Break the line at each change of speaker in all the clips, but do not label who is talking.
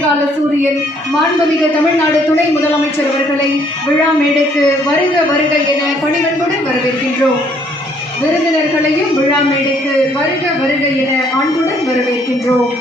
கால சூரியன் மாண்புமிகு தமிழ்நாடு துணை முதலமைச்சர் அவர்களை விழா மேடைக்கு வருக வருக என பணிவன்புடன் வரவேற்கின்றோம். விருந்தினர்களையும் விழா மேடைக்கு வருக வருக என அன்புடன் வரவேற்கின்றோம்.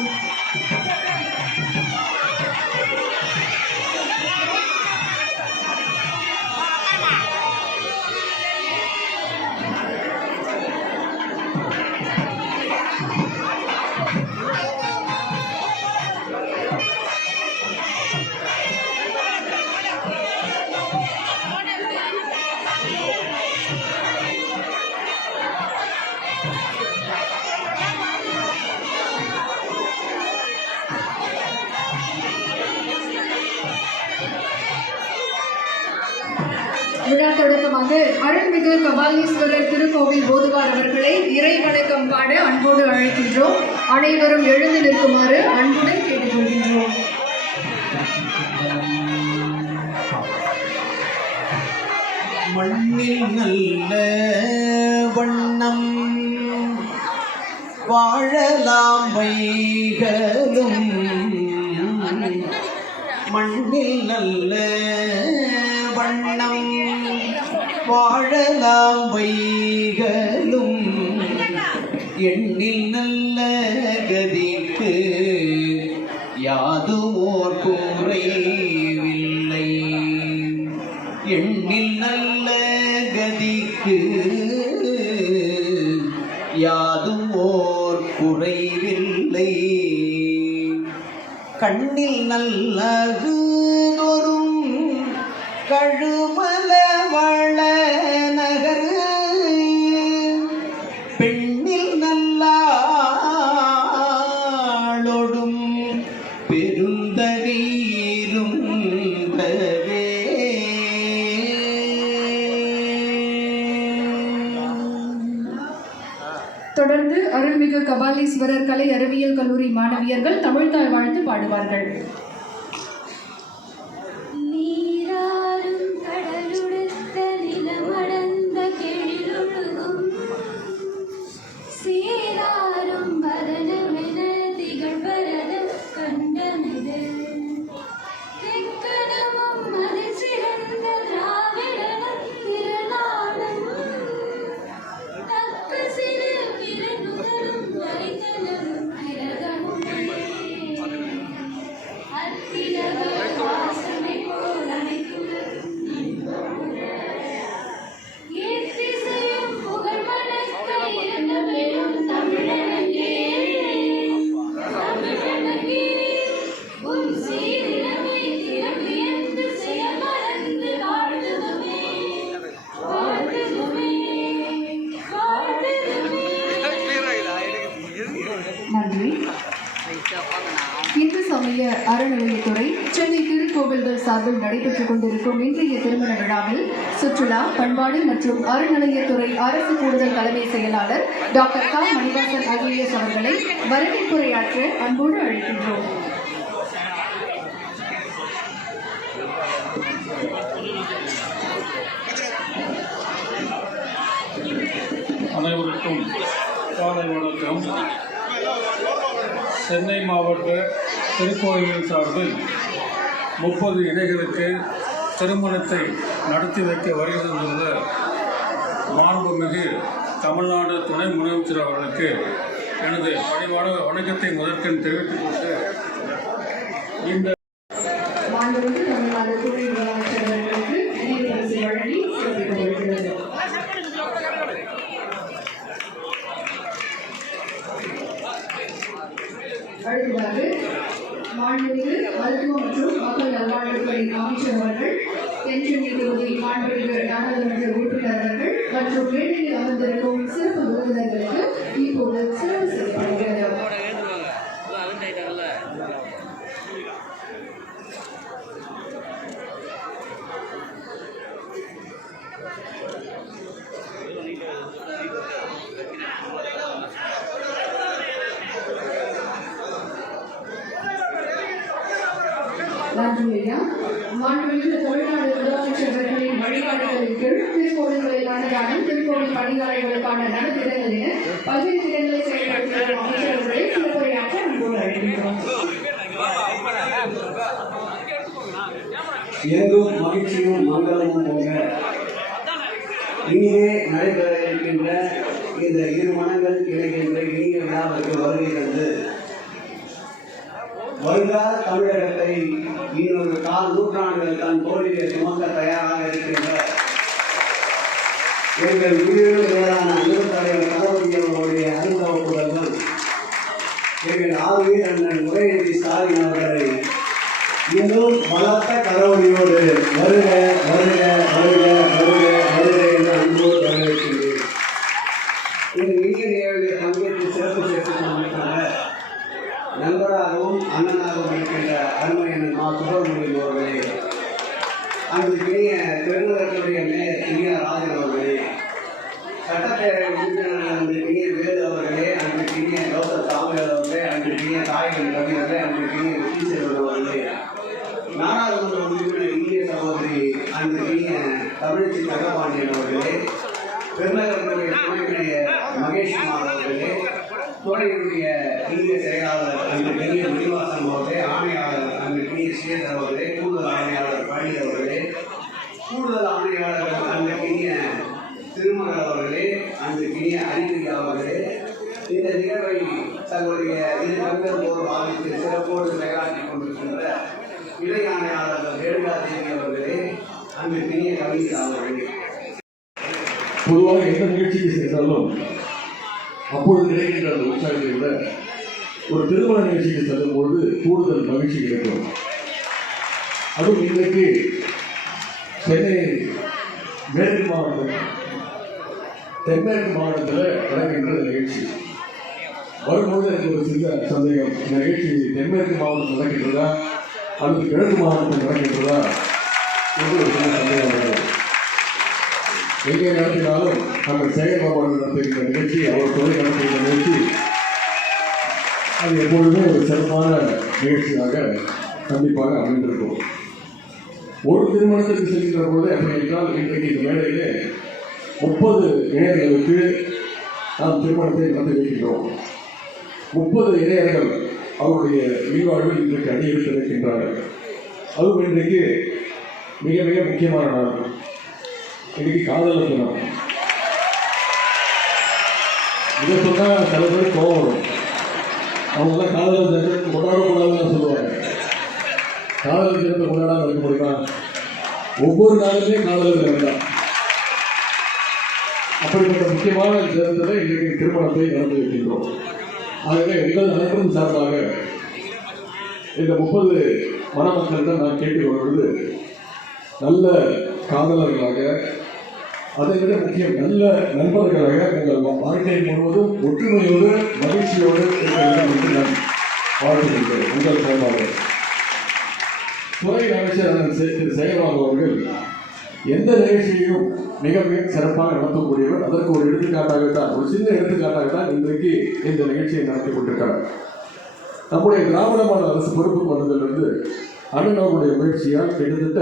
விழா தொடக்கமாக அருள்மிகு கபாலீஸ்வரர் திருக்கோவில் போதுவார் அவர்களை இறை வணக்கம் பாட அன்போடு அழைக்கின்றோம். அனைவரும் எழுந்து நிற்குமாறு அன்புடன் கேட்டுக்கொள்கின்றோம்.
மண்ணில் நல்ல வாழலாம் வைகளும். மண்ணில் நல்ல வண்ணம் வாழலாம் வைகளும். எண்ணில் நல்ல கதிக்கு யாதுமோர் கண்ணில் நல்லகு தோறும் கழுமல வள நகர். பெண்ணில் நல்லாளொடும்
பெரும் கபாலீஸ்வரர் கலை அறிவியல் கல்லூரி மாணவியர்கள் தமிழ்தாய் வாழ்த்து பாடுவார்கள். இந்து அறநிலையத்துறை சென்னை திருக்கோவில்கள் சார்பில் நடைபெற்றுக் கொண்டிருக்கும் இன்றைய திருமண விழாவில் சுற்றுலா பண்பாடு மற்றும் அறநிலையத்துறை அரசு கூடுதல் தலைமை செயலாளர் டாக்டர் கா. மணிவாசன் ஐஏஎஸ் அவர்களை வரவேற்புரையாற்ற அன்போடு அழைக்கின்றோம்.
அனைவருக்கும் காலை வணக்கம். சென்னை மாவட்ட திருக்கோயிலின் சார்பில் முப்பது இணைகளுக்கு திருமணத்தை நடத்தி வைக்க வருகின்ற மாண்புமிகு தமிழ்நாடு துணை முதலமைச்சர் அவர்களுக்கு எனது பணிவான வணக்கத்தை முதற்கண் தெரிவித்துக் கொண்டு இந்த
மாண்புமிகு தமிழ்நாடு துணை முதலமைச்சர் அவர்களுக்கு நினைவு பரிசு வழங்கி சிறப்பிக்கப்படுகிறது அடுத்ததாக மாண்புமிகு மருத்துவ மற்றும் மக்கள் நல்வாழ்வுத்துறை அமைச்சர் அவர்கள் தென்சென்னை தொகுதி மாண்புமிகு நாடாளுமன்ற உறுப்பினர் அவர்கள் மற்றும் மேடையில் அமர்ந்திருக்கும் சிறப்பு விருந்தினர்களுக்கு இப்போது சிறப்பு செய்யப்படுகிறது நன்றி ஐயா மாண்புமிகு தமிழ்நாடு முதலமைச்சர்களின் வழிகாட்டுதலின் கீழ் திருக்கோவில்களுக்கான அன்னதானம் திருக்கோவில் பணியாளர்களுக்கான நலத்திட்டங்கள் என பல்வேறு திட்டங்களை செயல்படுத்தி வரும் அமைச்சர்களை சிறப்புரையாற்ற அன்போடு அழைக்கின்றோம்.
எங்கும் மகிழ்ச்சியும் மங்களமும் போக இனியே நடைபெற இருக்கின்ற இந்த இரு மனங்கள் இணைகின்ற இனிய விழாவிற்கு வருகை தந்து வருங்கால தமிழகத்தை இன்னொரு கால் நூற்றாண்டுகள் தன் தோழிலே சுமக்க தயாராக இருக்கின்ற எங்கள் உயிரிலும் மேலான அன்பு தலைவர் தளபதி அவர்களுடைய அனுபவ புதல்வன் எங்கள் ஆளுநர் அண்ணன் உதயநிதி ஸ்டாலின் அவர்களை இன்னும் பலத்த கரவொலியோடு வருக வருக வருக வருக என்று அன்போடு வரவேற்கின்றேன் இந்த இனிய நிகழ்வில் பங்கேற்று சிறப்பு சேர்த்துக் கொண்டிருக்கின்ற நண்பராகவும் அண்ணனாகவும் இருக்கின்ற அருமை அண்ணன் மா சுப்பிரமணியம் அவர்களே அங்கு இனிய பெருநகரத்துடைய மேயர் இனிய ராஜன் அவர்களே சட்டப்பேரவை உறுப்பினர்கள் அன்று இனிய வேலு அவர்களே அன்று இனிய டாக்டர் சாமுவேல் அவர்களே அன்று இனிய தாயகன் கவிஞர்களே அன்று இனிய விஜயசேவன் அவர்களே நாடாளுமன்ற உறுப்பினர் இந்திய சகோதரி அன்று இனிய தமிழச்சி தங்கபாண்டியன் அவர்களே பெருநகரத்துடைய துணை மேயர் மகேஷ்குமார் அவர்களே துறையுடைய இந்திய செயலாளர் அன்று இனிய மணிவாசன் அவர்களே ஆணையாளர் அன்று இனிய ஸ்ரீதர் அவர்களே கூடுதல் ஆணையாளர் பழனி அவர்களே கூடுதல் ஆணையாளர்கள் அன்று இனிய திருமகள் அவர்களே அன்று இனிய அறிவியல் அவர்களே இந்த நிகழ்வை தங்களுடைய இரு கண்கள் போல் பாவித்து சிறப்போடு செயலாற்றி கொண்டிருக்கின்ற இணை ஆணையாளர்கள் ரேணுகா தேவி அவர்களே அங்கு இனிய கவிஞர் அவர்கள்.
பொதுவாக எந்த நிகழ்ச்சிக்கு சென்றாலும் அப்பொழுது கிடைக்கின்ற அந்த உற்சாகத்தை விட ஒரு திருமண நிகழ்ச்சிக்கு செல்லும் பொழுது கூடுதல் மகிழ்ச்சி கிடைக்கும். அதுவும் இன்றைக்கு சென்னை மேற்கு மாவட்டம் தென்மேற்கு மாவட்டத்தில் நடக்கின்ற நிகழ்ச்சி. வரும்பொழுது எனக்கு ஒரு சின்ன சந்தேகம். இந்த நிகழ்ச்சி தென்மேற்கு மாவட்டத்தில் நடக்கின்றதா? அல்லது கிழக்கு மாவட்டத்தில் நடக்கின்றதா? என்று ஒரு சின்ன சந்தேகம் வருகிறது எங்கே நடத்தினாலும் நாங்கள் சேகர்பாபு நடத்துகின்ற நிகழ்ச்சி அவர் துறை நடத்துகின்ற நிகழ்ச்சி அது எப்பொழுதுமே ஒரு சிறப்பான நிகழ்ச்சியாக கண்டிப்பாக அமைந்திருக்கும். ஒரு திருமணத்திற்கு செல்கின்ற பொழுது எப்படி என்றால் இன்றைக்கு இந்த மேடையிலே முப்பது இணையர்களுக்கு நாம் திருமணத்தை நடத்தி வைக்கின்றோம். முப்பது இணையர்கள் அவருடைய உயிர்வாழ்வில் இன்றைக்கு அடியெடுத்து வைக்கின்றார்கள் அதுவும் இன்றைக்கு மிக மிக முக்கியமான நாள். இன்னைக்கு காதலர் தினம். இதை சொன்னால் சில பேர் கோவம் வரும். அவங்களாம் காதலர் தினத்தை கொண்டாடக்கூடாதுன்னு சொல்லுவாங்க. காதலர் தினத்தை கொண்டாடாம இருக்க முடியுமா? ஒவ்வொரு நாளுமே காதலர் தினம் தான் அப்படிப்பட்ட முக்கியமான தினத்தில் இன்றைக்கு திருமணத்தை நடந்து வைக்கின்றோம் ஆகவே உங்கள் அனைவரும் சார்பாக இந்த முப்பது மணமக்களிடம் நான் கேட்டுக்கொள்வது நல்ல காதலர்களாக அதை விட முக்கியம் நல்ல நண்பர்களாக எங்கள் வாழ்க்கை முழுவதும் ஒற்றுமையோடு மகிழ்ச்சியோடு இருக்க வேண்டும் என்று நான் வாழ்த்துகின்றேன். உங்கள் சார்பாக துறை அமைச்சர் திரு சேகர்பாபு அவர்கள் எந்த நிகழ்ச்சியையும் மிக மிக சிறப்பாக நடத்தக்கூடியவர் அதற்கு ஒரு எடுத்துக்காட்டாக தான் ஒரு சின்ன எடுத்துக்காட்டாக தான் இன்றைக்கு இந்த நிகழ்ச்சியை நடத்தி கொண்டிருக்கிறார். நம்முடைய திராவிட மாநில அரசு பொறுப்புக்கு வந்ததிலிருந்து அண்ணன் அவருடைய முயற்சியால் கிட்டத்தட்ட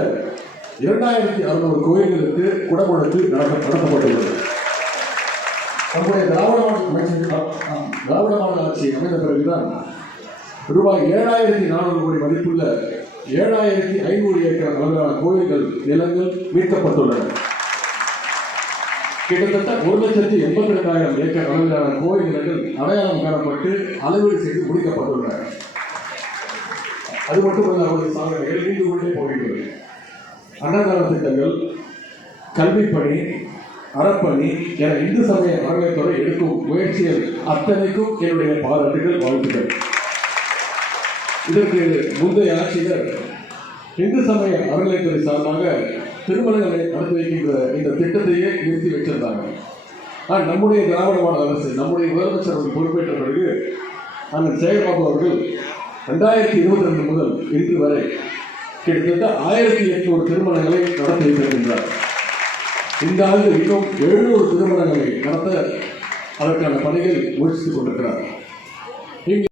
இரண்டாயிரத்தி அறுநூறு கோயில்களுக்கு குடமுழுக்கு நடத்த நடத்தப்பட்டுள்ளது. நம்முடைய திராவிட மாநில அமைச்சர் திராவிட மாநில ஆட்சி அமைந்த பிறகுதான் ரூபாய் ஏழாயிரத்தி நானூறு கோடி மதிப்புள்ள ஏழாயிரத்தி ஐநூறு ஏக்கர் அளவிலான கோயில்கள் நிலங்கள் மீட்கப்பட்டுள்ளன. கிட்டத்தட்ட ஒரு லட்சத்தி எண்பத்தி ரெண்டாயிரம் ஏக்கர் அளவிலான கோயில் நிலங்கள் அடையாளம் காணப்பட்டு அளவீடு செய்து முடிக்கப்பட்டுள்ளன. அது மட்டுமல்ல அவரது சாதனைகள் நீண்டு கொண்டே போகின்றது அன்னதான திட்டங்கள் கல்விப்பணி அறப்பணி என இந்து சமய அறநிலைத்துறை எடுக்கும் முயற்சிகள் அத்தனைக்கும் என்னுடைய பாராட்டுகள் வாழ்த்துக்கள். இதற்கு முந்தைய ஆட்சியர் இந்து சமய அறநிலைத்துறை சார்பாக திருமணங்களை நடத்தி வைக்கின்ற இந்த திட்டத்தையே நிறுத்தி வச்சிருந்தாங்க ஆனால் நம்முடைய திராவிட மாநில அரசு நம்முடைய முதலமைச்சர் அவர்கள் பொறுப்பேற்ற பிறகு அண்ணன் ஜெயபாபு அவர்கள் ரெண்டாயிரத்தி இருபத்தி ரெண்டு முதல் இன்று வரை கிட்டத்தட்ட ஆயிரத்தி எட்நூறு திருமணங்களை நடத்தி வைத்திருக்கின்றார். இந்த ஆண்டு இன்னும் எழுநூறு திருமணங்களை நடத்த அதற்கான பணிகள் முயற்சித்துக் கொண்டிருக்கிறார் இங்கு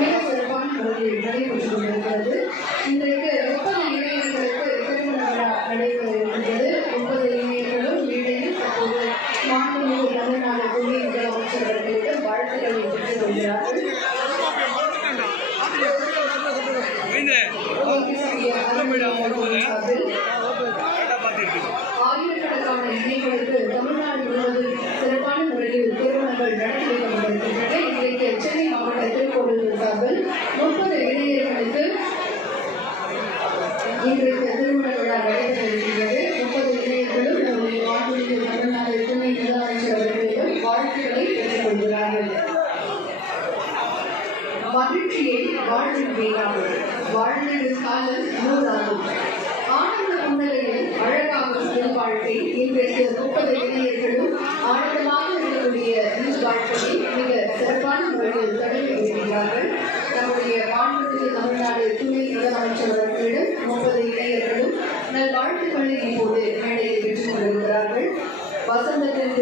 மிக சிறப்பான முறையில் நடைபெற்றுக் கொண்டிருக்கிறது இன்றைக்கு முப்பது இளைஞர்களுக்கு திருமண விழா நடைபெறுகிறது முழுவதும் சிறப்பான முறையில் திருமணங்கள் நடத்தி வைக்கப்பட்டிருக்கின்றன இன்றைக்கு சென்னை மாவட்ட திருக்கோவில்கள் சார்பில் முப்பது இளைஞர்களுக்கு இன்றைக்கு திருமண விழா நடைபெற்றிருக்கிறது முப்பது இளைஞர்களும் நம்முடைய வானொலியில் தமிழ்நாடு துணை முதலமைச்சர் அவர்களிடம் வாழ்த்துக்களை பெற்றுக் கொள்கிறார்கள் மகிழ்ச்சியை வாழ்வில் வேளாகும் வாழ்ந்திடு காலம் நூறாகும் ஆனந்த முன்னிலையில் அழகாகும் இல்வாழ்க்கை இன்றைக்கு முப்பது இளைஞர்களும் ஆனந்தமாக இருக்கக்கூடிய இல்வாழ்க்கையை மிக சிறப்பான முறையில் தொடங்கி வருகிறார்கள் நம்முடைய மாண்புமிகு தமிழ்நாடு துணை முதலமைச்சர் அவர்களிடம் முப்பது இளைஞர்களும் நல்வாழ்த்துக்களை இப்போது மேடையில் பெற்றுக் கொண்டிருக்கிறார்கள் வசந்தத்தின்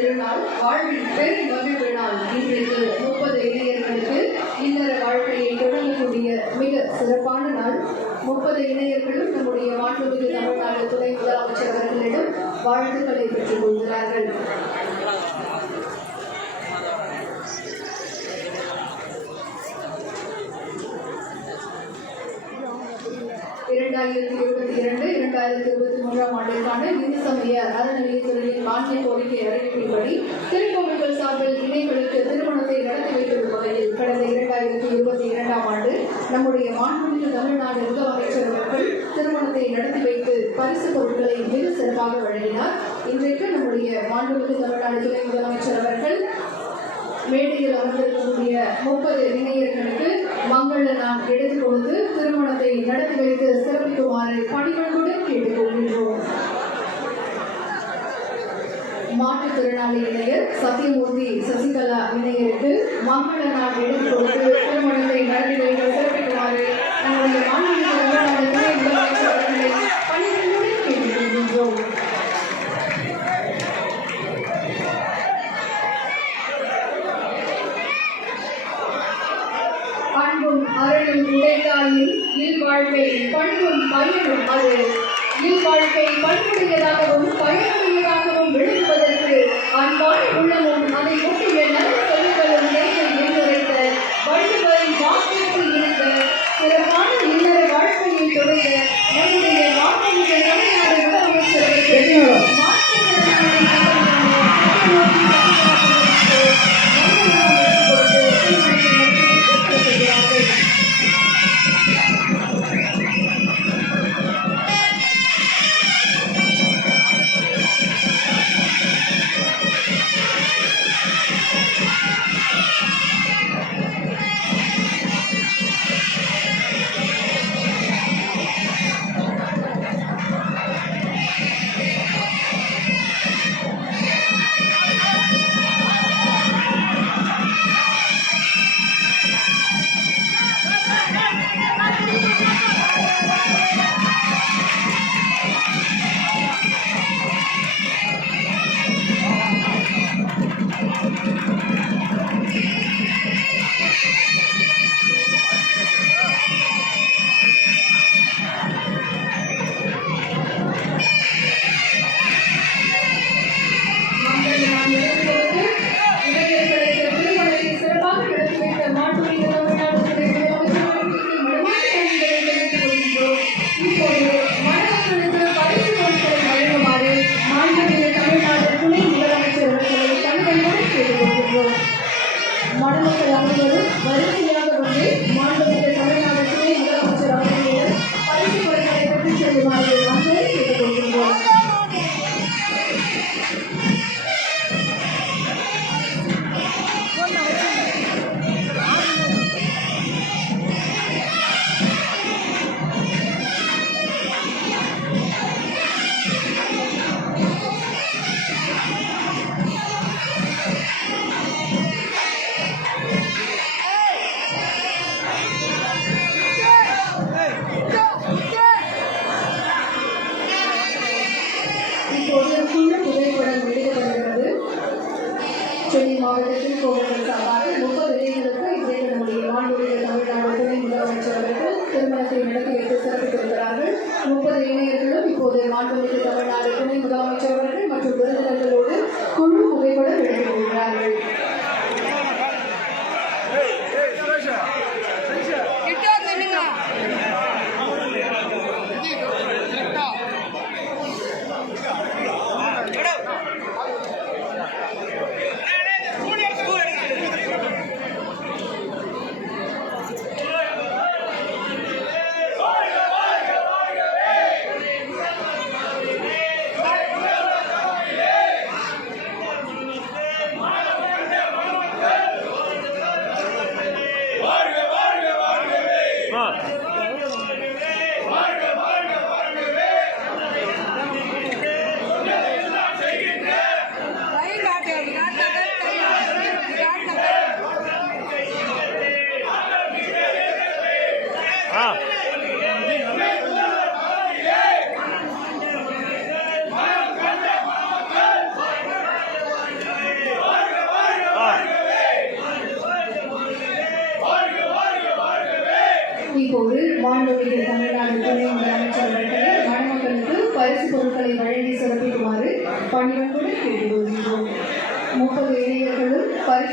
திருநாள் வாழ்வின் பெரும் மகிழ்வு இன்றைக்கு முப்பது இளைஞர்களுக்கு இல்லற வாழ்க்கையை தொடங்கக்கூடிய மிக சிறப்பான நாள் முப்பது இளைஞர்களும் நம்முடைய மாண்புமிகு தமிழ்நாடு துணை முதலமைச்சர் அவர்களிடம் வாழ்த்துக்களை பெற்றுக் கொள்கிறார்கள் இரண்டாயிரத்தி இருபத்தி இரண்டு இரண்டாயிரத்தி இருபத்தி மூன்றாம் ஆண்டிற்கான இந்து சமய அறநிலையத்துறையின் மானிய கோரிக்கை அறிவிப்பின்படி திருக்கோவில்கள் சார்பில் இணைகளுக்கு திருமணத்தை நடத்தி வைத்துள்ள வகையில் கடந்த இரண்டாயிரத்தி இருபத்தி இரண்டாம் ஆண்டு நம்முடைய மாண்புமிகு தமிழ்நாடு முதலமைச்சர் அவர்கள் திருமணத்தை நடத்தி வைத்து பரிசு பொருட்களை மிக சிறப்பாக வழங்கினார். இன்றைக்கு நம்முடைய மாண்புமிகு தமிழ்நாடு துணை முதலமைச்சர் அவர்கள் மேடையில் அமர்ந்திருக்கக்கூடிய முப்பது இளைஞர்களுக்கு மங்கள நாம் எடுத்துக் கொடுத்து திருமணத்தை நடத்தி வைத்து சிறப்பிக்குமாறு பணிகளுடன் கேட்டுக்கொள்கின்றோம். மாற்றுத்திறனாளி இணையர் சத்தியமூர்த்தி சசிகலா இணையருக்கு மங்கள நாள் எடுத்துக் கொடுத்து திருமணத்தை நடத்தி வைத்து சிறப்பிக்குமாறு நம்முடைய மாநில தமிழ்நாடு துணை முதலமைச்சர் அவர்களை பணிகளுடன் கேட்டுக்கொள்கின்றோம் அன்பும் அருளும் உடைத்தாயின் இல்வாழ்க்கை பண்பும் பயனும் அது இல்வாழ்க்கை பண்புடையதாகவும் பயனுடையதாகவும் விளங்குவதற்கு அன்பான உள்ளமும்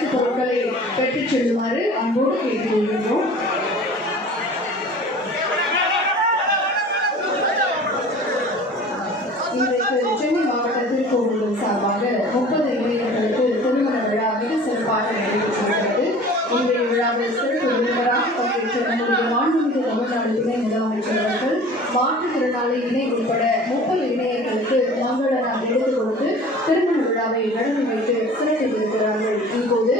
பரிசு பொருட்களை பெற்றுச் செல்லுமாறு அன்போடு கேட்டுக்கொள்கின்றோம். இன்றைக்கு சென்னை மாவட்ட திருக்கோவிலின் சார்பாக முப்பது இளைஞர்களுக்கு திருமண விழா மிக சிறப்பாக நடைபெற்றிருக்கிறது இன்றைய விழாவில் சிறப்பு விருந்தராக பங்கேற்ற நம்முடைய மாண்புமிகு தமிழ்நாடு துணை முதலமைச்சர் அவர்கள் மாற்றுத்திறனாளி இணை உட்பட முப்பது இளைஞர்களுக்கு மங்கள நாம் எடுத்துக் கொடுத்து திருமண விழாவை நடந்து வைத்து சிறப்பித்திருக்கிறார்கள். இப்போது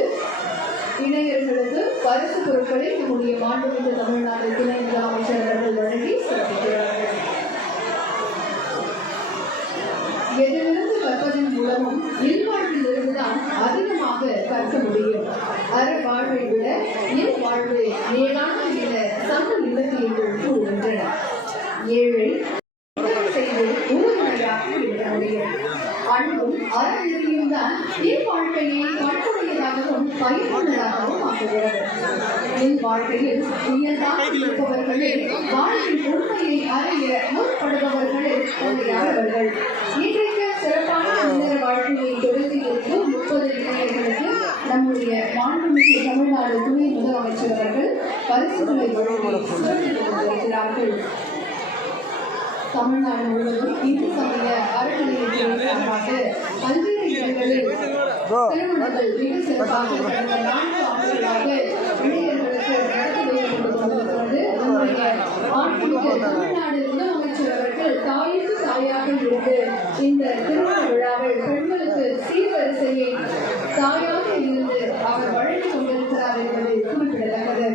இணையர்களுக்கு பரிசு பொருட்களை நம்முடைய மாண்புமிகு தமிழ்நாடு துணை முதலமைச்சர் அவர்கள் வழங்கி சிறப்பிக்கிறார்கள். எதிலிருந்து கற்பதன் மூலமும் இல்வாழ்விலிருந்துதான் அதிகமாக கற்க முடியும். அற வாழ்வை விட இல் வாழ்வு மேலான என சங்க இலக்கியங்கள் கூறுகின்றன ஏழை உதவி செய்து உறுதுணையாக இருக்க முடியும் அன்பும் அறநெறியும் தான் என் வாழ்க்கையை பண்புடையதாகவும் பயனுள்ளதாகவும் ஆக்குகிறது. என் வாழ்க்கையில் உயர்ந்தாக இருப்பவர்களே வாழ்வின் உண்மையை அறிய முற்படுபவர்களே உண்மையானவர்கள். இன்றைக்கு சிறப்பான மனிதர் வாழ்க்கையை தொடங்கி இருக்கும் முப்பது இளைஞர்களுக்கு நம்முடைய மாண்புமிகு தமிழ்நாடு துணை முதலமைச்சர் அவர்கள் பரிசுகளை வழங்கி சிறப்பித்துக் கொண்டிருக்கிறார்கள். தமிழ்நாடு முழுவதும் இந்து சமய அறநிலையத்துறை சார்பாக பல்வேறு இடங்களில் திருமணங்கள் மிக சிறப்பாக கடந்த நான்கு ஆண்டுகளாக இளைஞர்களுக்கு நடத்தி வைக்கப்பட்டு கொண்டிருக்கிறது நம்முடைய மாண்புமிகு தமிழ்நாடு முதலமைச்சர் அவர்கள் தாய்க்கு தாயாக இருந்து இந்த திருமண விழாவில் பெண்களுக்கு சீர்வரிசையை தாயாக இருந்து அவர் வழங்கி கொண்டிருக்கிறார் என்பது குறிப்பிடத்தக்கது.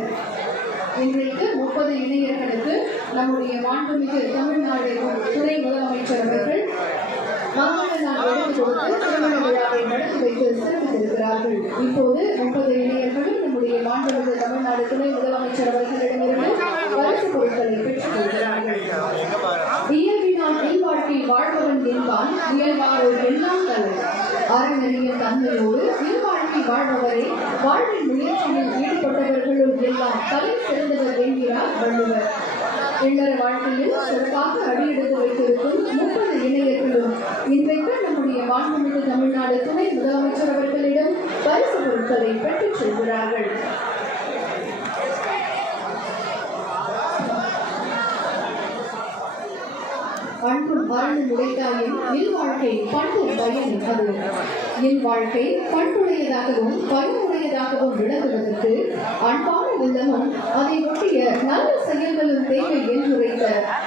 இன்றைக்கு முப்பது இளைஞர்களுக்கு நம்முடைய மாண்புமிகு தமிழ்நாடு துணை முதலமைச்சர் அவர்கள் நாள் எடுத்து கொடுத்து திருமண விழாவை நடத்தி வைத்து சிறப்பித்திருக்கிறார்கள். இப்போது முப்பது இளைஞர்களும் நம்முடைய மாண்புமிகு தமிழ்நாடு துணை முதலமைச்சர் அவர்களிடமிருந்து பரிசு பொருட்களை பெற்றுக் கொள்கிறார்கள். இயல்பினால் இல்வாழ்க்கை வாழ்பவன் என்பான். இயல்பாரோர் எல்லாம் தலை அறநெறிய தன்மையோடு இல்வாழ்க்கை வாழ்பவரை வாழ்வின் முயற்சியில் ஈடுபட்டவர்களும் எல்லாம் தலை சிறந்தவர் என்கிறார் வள்ளுவர். இல்லற வாழ்க்கையில் சிறப்பாக அடியெடுத்து வைத்திருக்கும் முப்பது இளைஞர்களும் இன்றைக்கு நம்முடைய மாண்புமிகு தமிழ்நாடு துணை முதலமைச்சர் அவர்களிடம் பரிசு பொருட்களை பெற்றுச் செல்கிறார்கள். அன்பும் வாழ்ந்து உடைத்தாயின் இல் வாழ்க்கை பண்பு பயன் அது இல் வாழ்க்கை பண்புடையதாகவும் பயனுடையதாகவும் விளங்குவதற்கு அன்பான உள்ளமும் அதை ஒட்டிய நல்ல செயல்களும் தேவை என்றுரைத்த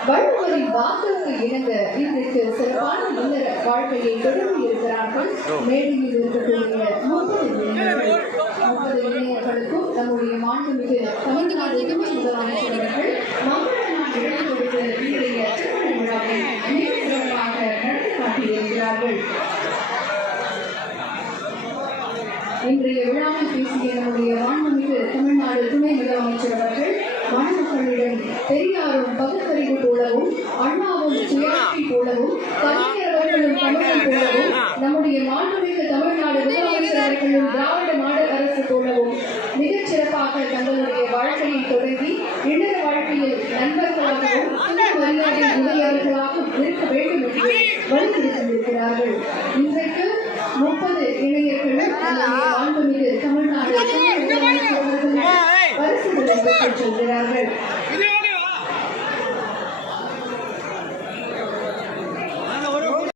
வள்ளுவரின் வாக்குக்கு இணங்க இன்றைக்கு சிறப்பான இல்லற வாழ்க்கையை தொடர்ந்து இருக்கிறார்கள். மேடையில் இருக்கக்கூடிய முப்பது இளைஞர்கள் முப்பது இளைஞர்களுக்கும் நம்முடைய மாண்புமிகு தமிழ்நாடு துணை முதலமைச்சர் அவர்கள் இன்றைய திருமண விழாவை மிக சிறப்பாக நடத்தி காட்டியிருக்கிறார்கள். இன்றைய விழாவில் பேசிய நம்முடைய